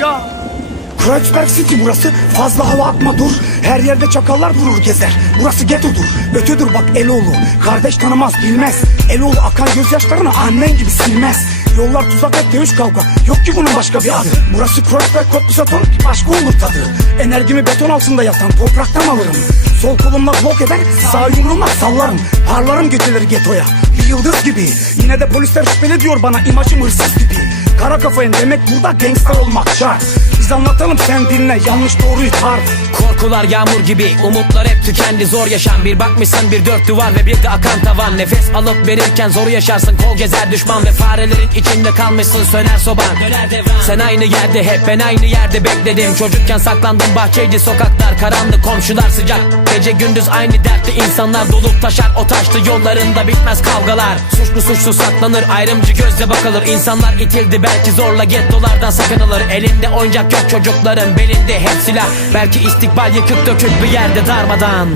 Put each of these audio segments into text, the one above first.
Ya Kreuzberg City burası, fazla hava atma dur. Her yerde çakallar durur gezer. Burası getodur, ötüdür bak Eloğlu. Kardeş tanımaz bilmez. Eloğlu akan gözyaşlarını annen gibi silmez. Yollar tuzak hep dövüş kavga, yok ki bunun başka bir adı. Burası Kreuzberg Kotbusaton, başka olur tadı. Enerjimi beton altında yatan topraktan alırım. Sol kolumla blok eder, sağ yumruğumla sallarım. Parlarım geceleri getoya, bir yıldız gibi. Yine de polisler şüpheli diyor bana, imajım hırsız gibi. Kara kafayım demek burada gangster olmak şart. Biz anlatalım sen dinle, yanlış doğruyu tart. Korkular yağmur gibi, umutlar hep tükendi. Zor yaşam, bir bakmışsın bir dört duvar ve bir de akan tavan. Nefes alıp verirken zoru yaşarsın, kol gezer düşman. Ve farelerin içinde kalmışsın, söner soban. Sen aynı yerde hep, ben aynı yerde bekledim. Çocukken saklandım, bahçeydi sokaklar, karanlık komşular sıcak. Gece gündüz aynı dertli insanlar dolup taşar. O taştı yollarında bitmez kavgalar. Suçlu suçsuz saklanır, ayrımcı gözle bakılır. İnsanlar itildi, belki zorla gettolardan sakınılır. Elinde oyuncak yok çocukların, belinde hep silah. Belki istikbal yıkık dökük bir yerde darmadan.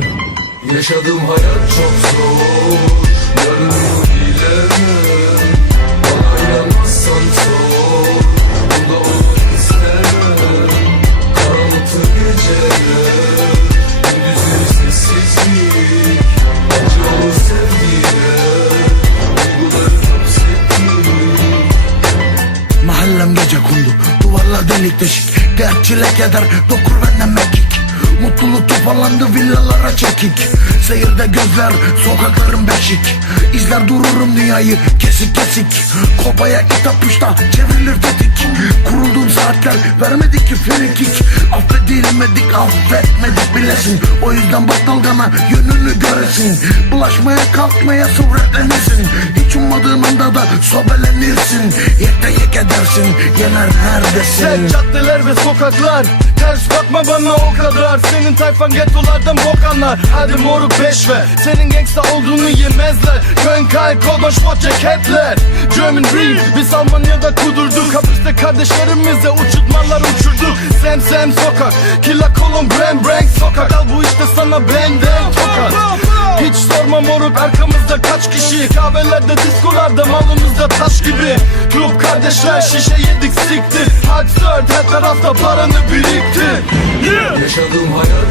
Yaşadığım hayat çok zor, yarını bilemem. Bana inanmazsan sor, burada olur istemem. Karanlık geceler, gündüzün sessizlik. Acı olur sevgiler, duyguları hapsettik. Mahallem gece kundu, duvarlar delik deşik. Dert çile keder, dokur benden mekik. Mutluluk toparlandı, villalara çekik. Seyirde gözler, sokakların beşik. İzler dururum dünyayı kesik kesik. Kopaya itap puşta çevrilir tetik. Kurulduğum saatler vermedik ki frikik. Affedilmedik, affetmedik bilesin. O yüzden bak dalgana yönünü göresin. Bulaşmaya kalkmaya sabretlenirsin. Hiç ummadığın anda da sobelenirsin. Yekte yek edersin, yener neredesin? Tek caddeler ve sokaklar, ters bakma bana o kadar. Senin tayfan gettolardan bok anlar. Hadi moruk 5 ver, senin gangsta olduğunu yemezler. Köyün kay kolma şmot ceketler. German Dream, biz Almanya'da kudurduk. Hapiste kardeşlerimize uçurtmalar uçurduk. Sem sokak, Killa kolon brand brand sokak. Al bu işte sana benden tokat. Hiç sorma moruk, arkamızda kaç kişi. Kahvelerde, diskolarda, malımızda taş gibi. Klub kardeşler, şişe yedik siktir. Hard start, her tarafta paranı biriktir. Yaşadığım hayat